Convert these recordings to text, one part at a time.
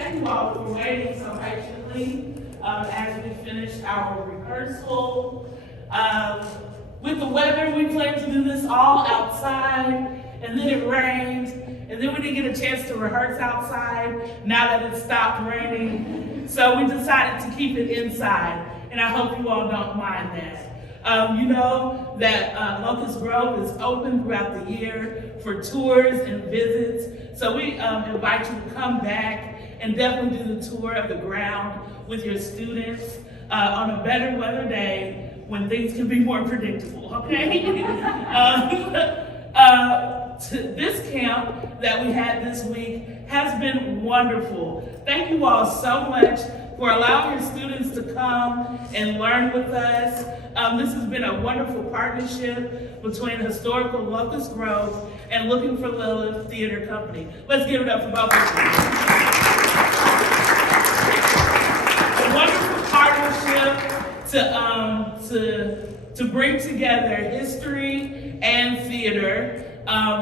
Thank you all for waiting so patiently as we finished our rehearsal. With the weather, we planned to do this all outside, and then it rained, and then we didn't get a chance to rehearse outside now that it stopped raining. So we decided to keep it inside, and I hope you all don't mind that. You know that Locust Grove is open throughout the year for tours and visits. So we invite you to come back and definitely do the tour of the ground with your students on a better weather day when things can be more predictable, okay? This camp that we had this week has been wonderful. Thank you all so much for allowing your students to come and learn with us. This has been a wonderful partnership between Historic Locust Grove and Looking for Lilith Theater Company. Let's give it up for both of them. A wonderful partnership to bring together history and theater.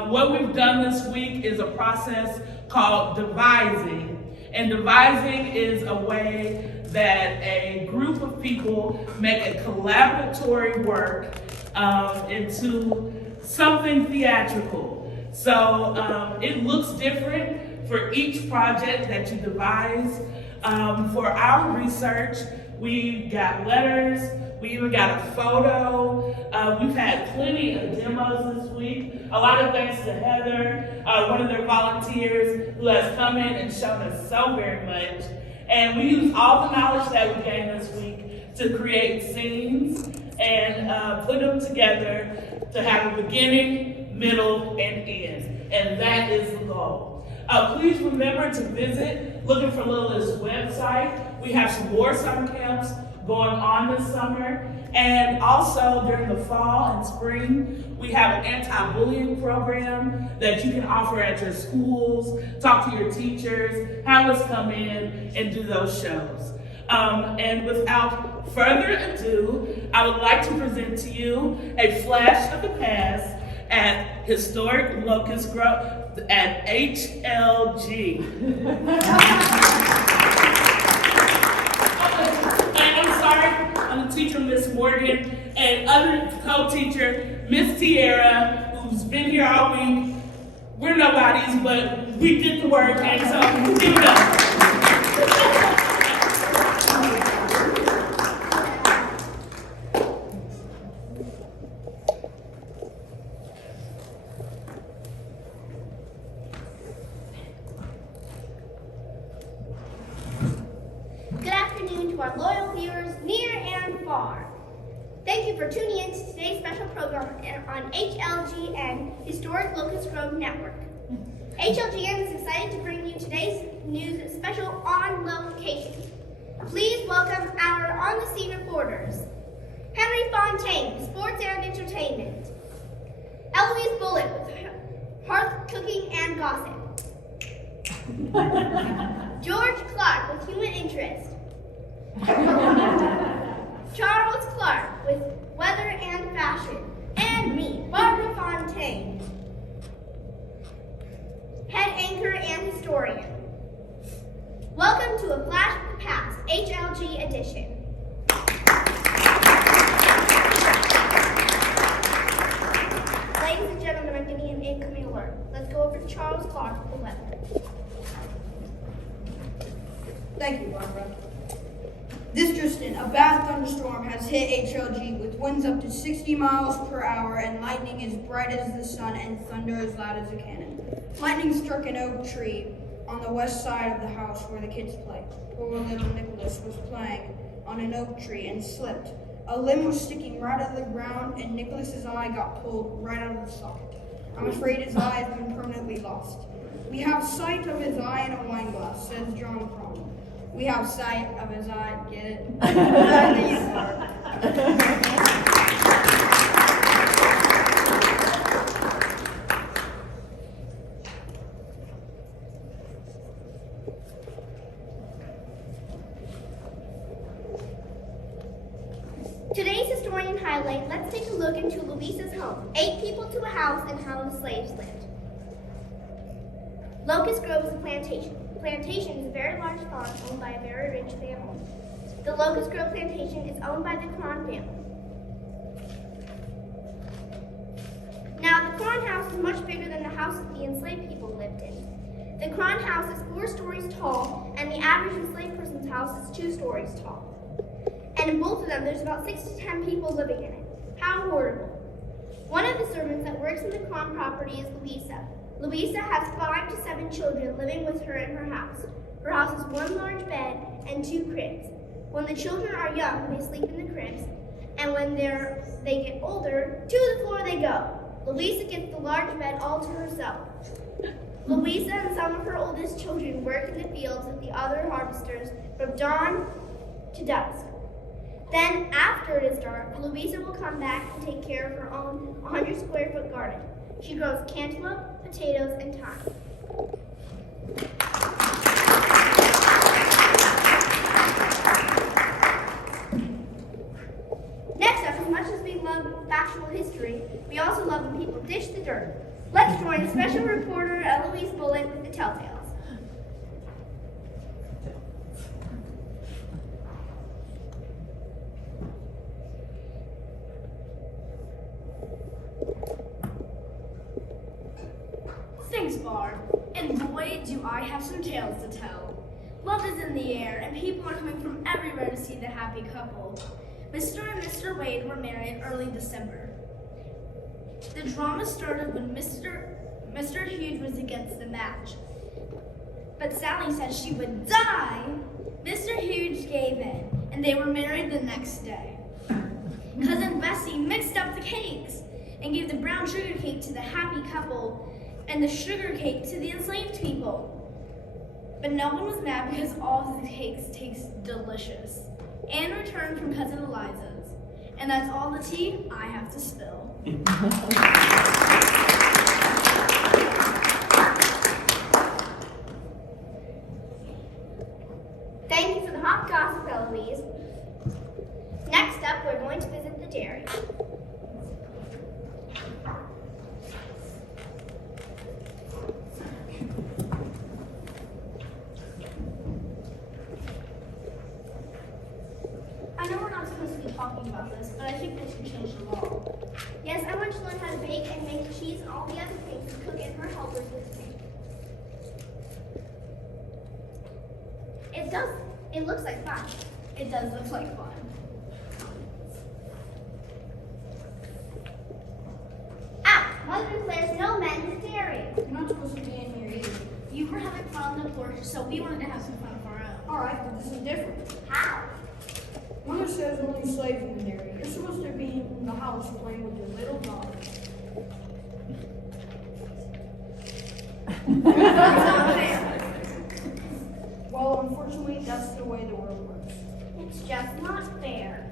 What we've done this week is a process called devising. And devising is a way that a group of people make a collaboratory work into something theatrical. So it looks different for each project that you devise. For our research, we got letters, we even got a photo. We've had plenty of demos this week. A lot of thanks to Heather, one of their volunteers, who has come in and shown us so very much. And we used all the knowledge that we gained this week to create scenes and put them together to have a beginning, middle, and end. And that is the goal. Please remember to visit Looking for Lilith's website. We have some more summer camps going on this summer. And also during the fall and spring, we have an anti-bullying program that you can offer at your schools, talk to your teachers, have us come in and do those shows. And without further ado, I would like to present to you a flash of the past at Historic Locust Grove at HLG. I'm the teacher, Miss Morgan, and other co-teacher, Miss Tierra, who's been here all week. We're nobodies, but we did the work, and so give it up. Good afternoon to our loyal viewers near and far. Thank you for tuning in to today's special program on HLG and Historic Locust Grove Network. HLGN is excited to bring you today's news special on location. Please welcome our on-the-scene reporters. Henry Fontaine, Sports and Entertainment. Eloise Bullitt with Hearth Cooking and Gossip. George Clark with Human Interest. Charles Clark with Weather and Fashion. And me, Barbara Fontaine, head anchor and historian. Welcome to A Flash of the Past, HLG edition. Ladies and gentlemen, I'm getting an incoming alert. Let's go over to Charles Clark with the weather. Thank you, Barbara. This just in, a bad thunderstorm has hit HLG with winds up to 60 miles per hour and lightning as bright as the sun and thunder as loud as a cannon. Lightning struck an oak tree on the west side of the house where the kids play. Poor little Nicholas was playing on an oak tree and slipped. A limb was sticking right out of the ground and Nicholas's eye got pulled right out of the socket. I'm afraid his eye has been permanently lost. We have sight of his eye in a wine glass, says John Cromwell. We have sight of his eye, get it? Today's historian highlight, let's take a look into Louisa's home. 8 people to a house and how the slaves lived. Locust Grove is a plantation. Plantation is a very large farm owned by a very rich family. The Locust Grove Plantation is owned by the Cron family. Now, the Cron house is much bigger than the house that the enslaved people lived in. The Cron house is 4 stories tall, and the average enslaved person's house is 2 stories tall. And in both of them, there's about 6 to 10 people living in it. How horrible. One of the servants that works in the Cron property is Louisa. Louisa has 5 to 7 children living with her in her house. Her house has 1 large bed and 2 cribs. When the children are young, they sleep in the cribs, and when they get older, to the floor they go. Louisa gets the large bed all to herself. Louisa and some of her oldest children work in the fields with the other harvesters from dawn to dusk. Then, after it is dark, Louisa will come back and take care of her own 100-square-foot garden. She grows cantaloupe, potatoes, and thyme. Next up, as much as we love factual history, we also love when people dish the dirt. Let's join special reporter Eloise Bullitt with the Telltales. Thanks, Barb. And boy, do I have some tales to tell. Love is in the air, and people are coming from everywhere to see the happy couple. Mr. and Mr. Wade were married early December. The drama started when Mr. Hughes was against the match. But Sally said she would die. Mr. Hughes gave in, and they were married the next day. Cousin Bessie mixed up the cakes and gave the brown sugar cake to the happy couple and the sugar cake to the enslaved people. But no one was mad because all of the cakes taste delicious. Anne returned from Cousin Eliza's. And that's all the tea I have to spill. Thank you for the hot gossip, Eloise. Next up, we're going to visit the dairy. I know we're not supposed to be talking about this, but I think they should change the law. Yes, I want to learn how to bake and make cheese and all the other things and cook in her helpers with me. It looks like fun. It does look like fun. Ah, Mother declares no men in the dairy. You're not supposed to be in here either. You were having fun on the porch, so we wanted to have some fun of our own. Alright, but this is different. How? Mother says only slaves in the dairy. You're supposed to be in the house playing with your little dog. That's not fair. Well, unfortunately, that's the way the world works. It's just not fair.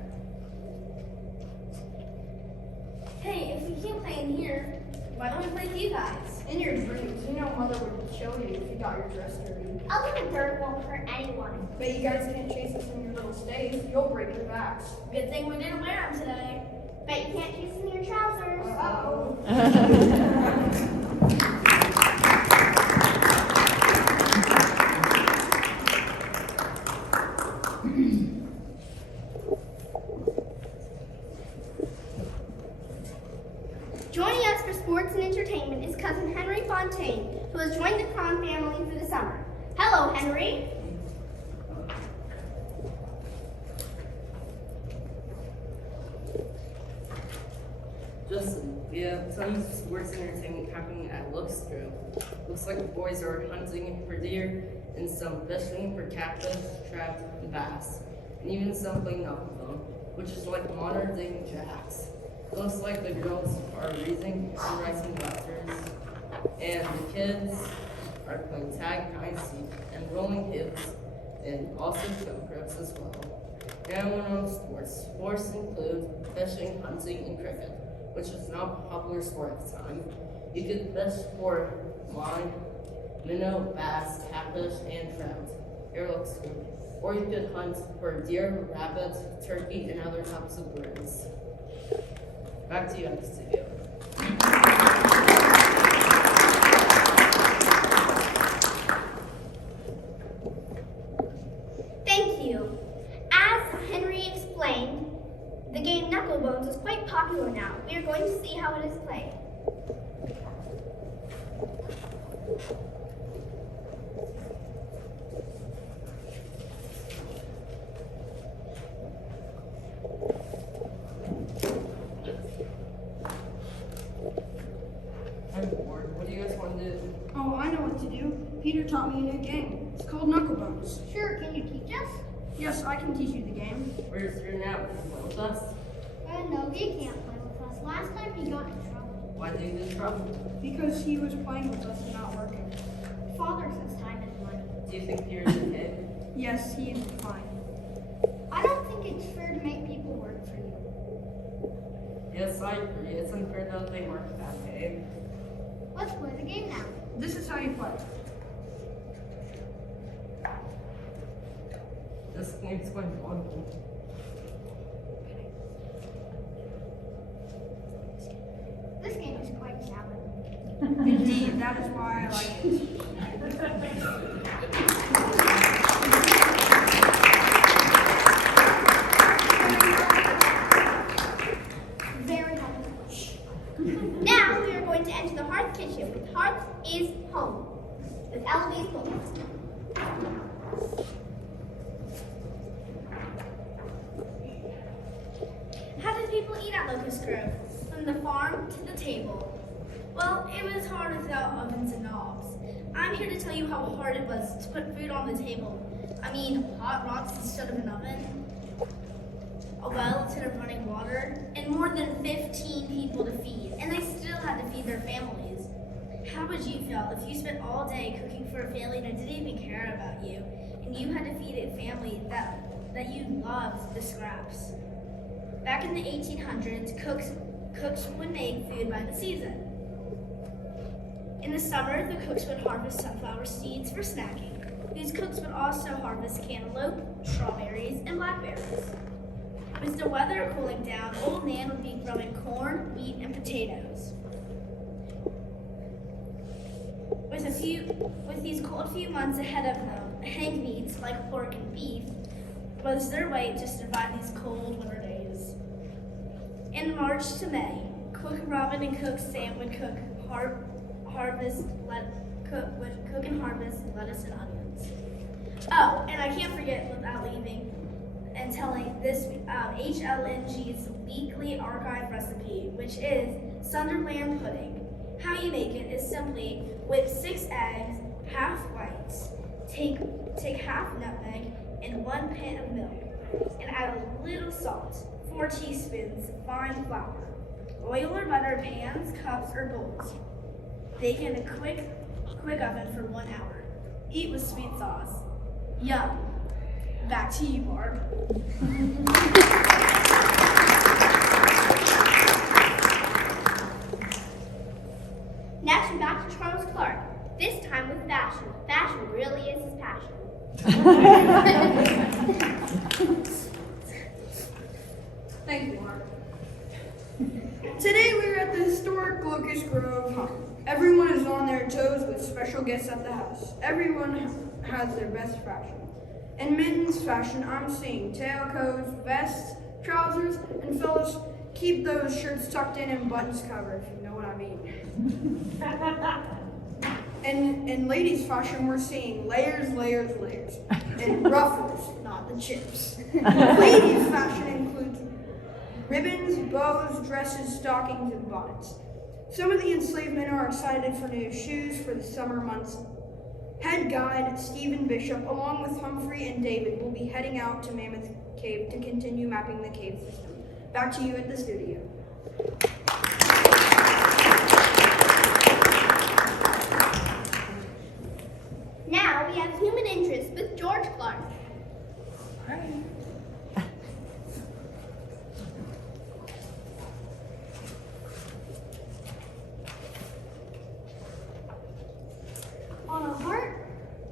Hey, if we can't play in here, why don't we play with you guys? In your dreams, you know Mother would show you if you got your dress dirty. A little dirt won't hurt anyone. But you guys can't chase us in your little stays. You'll break your backs. Good thing we didn't wear them today. Bet you can't kiss in your trousers. Uh-oh. Joining us for sports and entertainment is cousin Henry Fontaine, who has joined the Cron family for the summer. Hello, Henry. Justin, we have tons of sports and entertainment happening at Locust Grove. Looks like the boys are hunting for deer and some fishing for catfish, trout, and bass, and even some playing knuckle, which is like modern day jacks. It looks like the girls are reading and writing letters, and the kids are playing tag, hide and seek, and rolling hills, and also jump ropes as well. Now on sports. Sports include fishing, hunting, and cricket, which was not a popular sport at the time. You could fish for line, minnow, bass, catfish, and trout. Here looks good. Or you could hunt for deer, rabbit, turkey, and other types of birds. Back to you at the studio. explained, the game Knuckle Bones is quite popular now. We are going to see how it is played. I'm bored. What do you guys want to do? Oh, I know what to do. Peter taught me a new game. It's called Knuckle Bones. Sure, can you teach us? Yes, I can teach you the game. Where's your nap? With us? No, he can't play with us. Last time he got in trouble. Why did you get in trouble? Because he was playing with us and not working. Father says time is money. Do you think Peter's okay? Yes, he is fine. I don't think it's fair to make people work for you. Yes, I agree. It's unfair that they work that way. Let's play the game now. This is how you play. This game's going wonderful. This game is quite challenging. Indeed, that is why I like it. Very helpful. Now we are going to enter the Hearth Kitchen with Hearth is Home with Eloise Williams. How did people eat at Locust Grove? From the farm to the table. Well, it was hard without ovens and knobs. I'm here to tell you how hard it was to put food on the table. I mean, hot rocks instead of an oven, a well instead of running water, and more than 15 people to feed. And they still had to feed their families. How would you feel if you spent all day cooking for a family that didn't even care about you, and you had to feed a family that you loved the scraps? Back in the 1800s, cooks would make food by the season. In the summer, the cooks would harvest sunflower seeds for snacking. These cooks would also harvest cantaloupe, strawberries, and blackberries. With the weather cooling down, Old Nan would be growing corn, wheat, and potatoes. With these cold few months ahead of them, hang meats like pork and beef was their way to survive these cold winter days. In March to May, Cook Robin and Cook Sam would cook and harvest lettuce and onions. Oh, and I can't forget without leaving and telling this HLNG's weekly archive recipe, which is Sunderland pudding. How you make it is simply whip 6 eggs, half whites, take half nutmeg and 1 pint of milk, and add a little salt, 4 teaspoons fine flour. Oil or butter pans, cups, or bowls. Bake in a quick oven for 1 hour. Eat with sweet sauce. Yum. Back to you, Barb. Next, we're back to Charles Clark, this time with fashion. Fashion really is his passion. Thank you, Mark. Today we're at the Historic Locust Grove. Everyone is on their toes with special guests at the house. Everyone has their best fashion. In men's fashion, I'm seeing tailcoats, vests, trousers, and fellas, keep those shirts tucked in and buttons covered, if you know what I mean. And in ladies' fashion, we're seeing layers, layers, layers, and ruffles, not the chips. Ladies' fashion includes ribbons, bows, dresses, stockings, and bonnets. Some of the enslaved men are excited for new shoes for the summer months. Head guide Stephen Bishop, along with Humphrey and David, will be heading out to Mammoth Cave to continue mapping the cave system. Back to you at the studio. Now we have human interest with George Clark.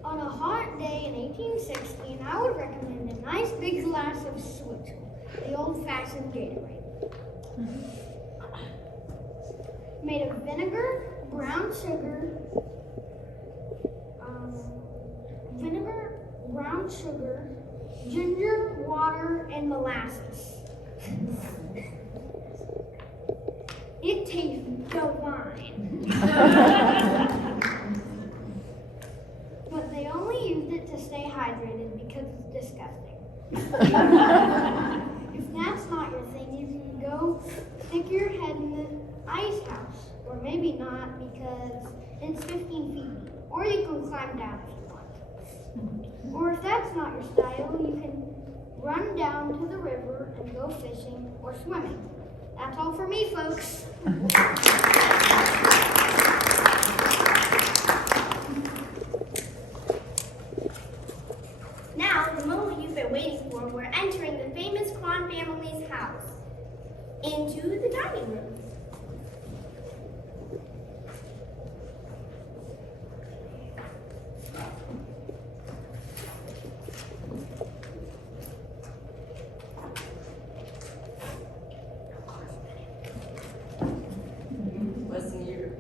On a hot day in 1816, I would recommend a nice big glass of sweet, the old-fashioned Gatorade. Made of vinegar, brown sugar, ginger, water, and molasses. It tastes divine. But they only used it to stay hydrated because it's disgusting. If that's not your thing, you can go stick your head in the ice house. Or maybe not because it's 15 feet. Or you can climb down if you want. Or if that's not your style, you can run down to the river and go fishing or swimming. That's all for me, folks. Now, the moment you've been waiting for, we're entering the famous Kwan family's house into the dining room. What's in here?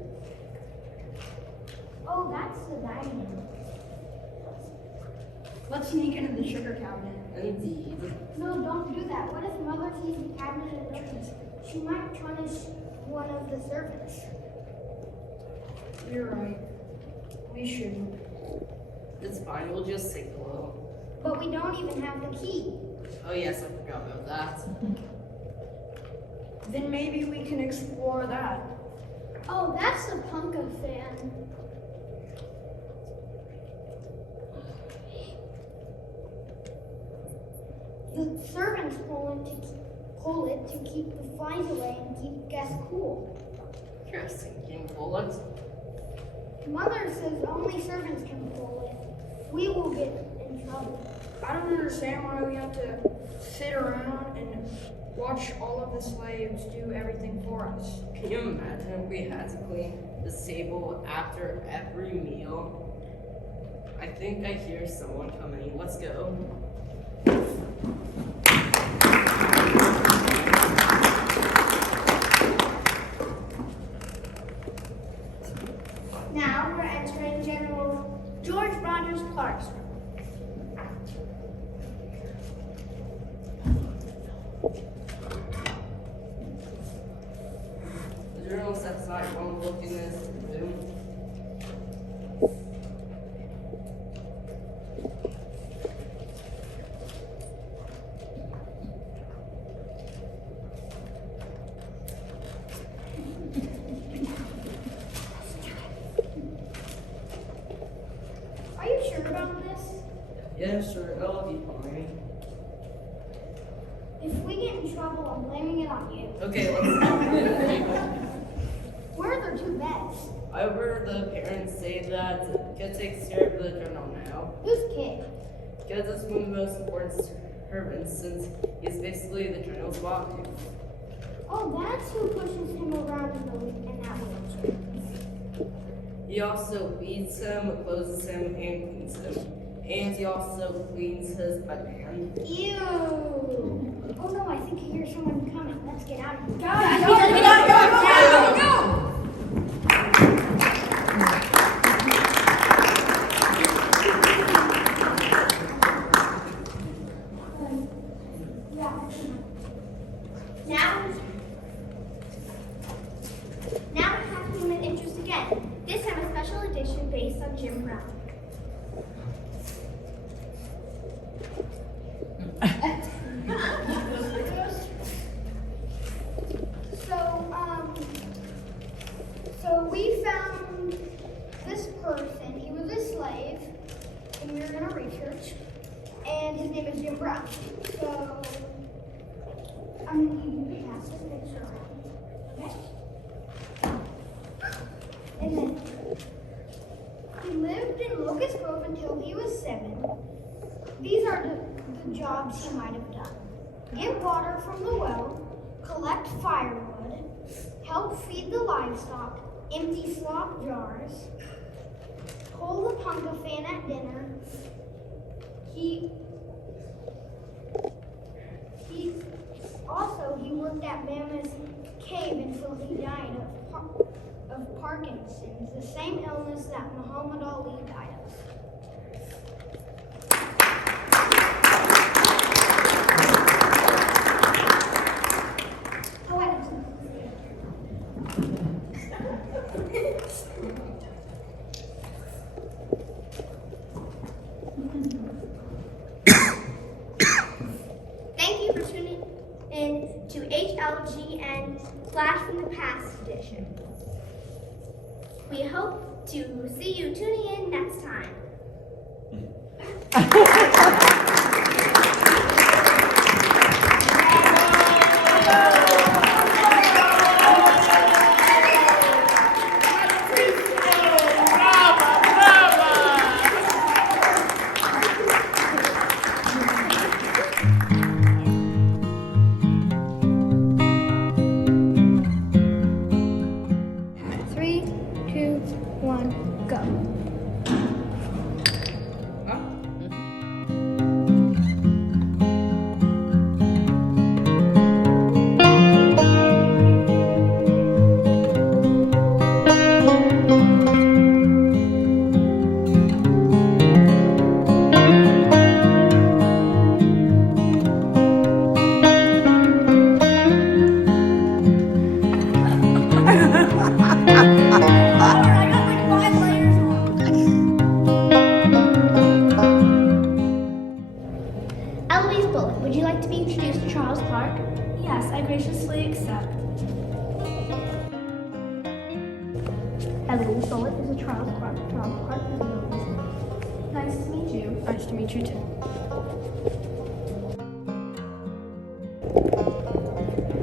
Oh, that's the dining room. Let's sneak into the sugar cabinet. Indeed. No, don't do that. What if Mother sees the cabinet and opens? She might punish one of the servants. You're right. We shouldn't. It's fine, we'll just take a little. But we don't even have the key. Oh yes, I forgot about that. Then maybe we can explore that. Oh, that's the Punka fan. The servants pull it to keep the flies away and keep guests cool. Interesting, King Bullet. Mother says only servants can pull it. We will get in trouble. I don't understand why we have to sit around and watch all of the slaves do everything for us. Can you imagine if we had to clean this table after every meal? I think I hear someone coming. Let's go. Now, we're entering General George Rogers Clark's room. The journalist outside won't look in this room. Are you sure about this? Yeah, sure, it'll be fine. If we get in trouble, I'm blaming it on you. Okay, let's Where are there two beds? I heard the parents say that kid takes care of the journal now. Who's kid? Kid is one of the most important servants since he's basically the journal's body. Oh, that's who pushes him around in that wheelchair. He also feeds him, clothes him, and cleans him. And he also cleans his bedpan. Ew. Oh no, I think I hear someone coming. Let's get out of here. Now we have human interest again. This time a special edition based on Jim Brown. So we found this person. He was a slave, and we were gonna research. And his name is Jim Brown. So I'm gonna need you to pass this picture around. Okay? And then he lived in Locust Grove until he was 7. These are the jobs he might have done. Get water from the well, collect firewood, help feed the livestock, empty slop jars, hold the Punka fan at dinner. He worked at Mammoth Cave until he died of Parkinson's, the same illness that Muhammad Ali died of. HLGN Flash from the Past edition. We hope to see you tuning in next time. Three, two, one, go. I got like 5 layers on. Eloise Bullock, would you like to be introduced to Charles Clark? Yes, I graciously accept. Eloise Bullock is a Charles Clark. Charles Clark is Eloise. Nice to meet you. Nice to meet you too.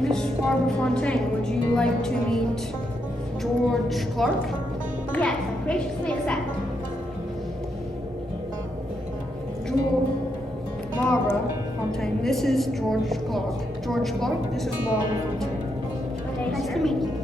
Miss Barbara Fontaine, would you like to meet George Clark? Yes, I graciously accept. Barbara Fontaine, this is George Clark. George Clark, this is Barbara Fontaine. Nice to meet you.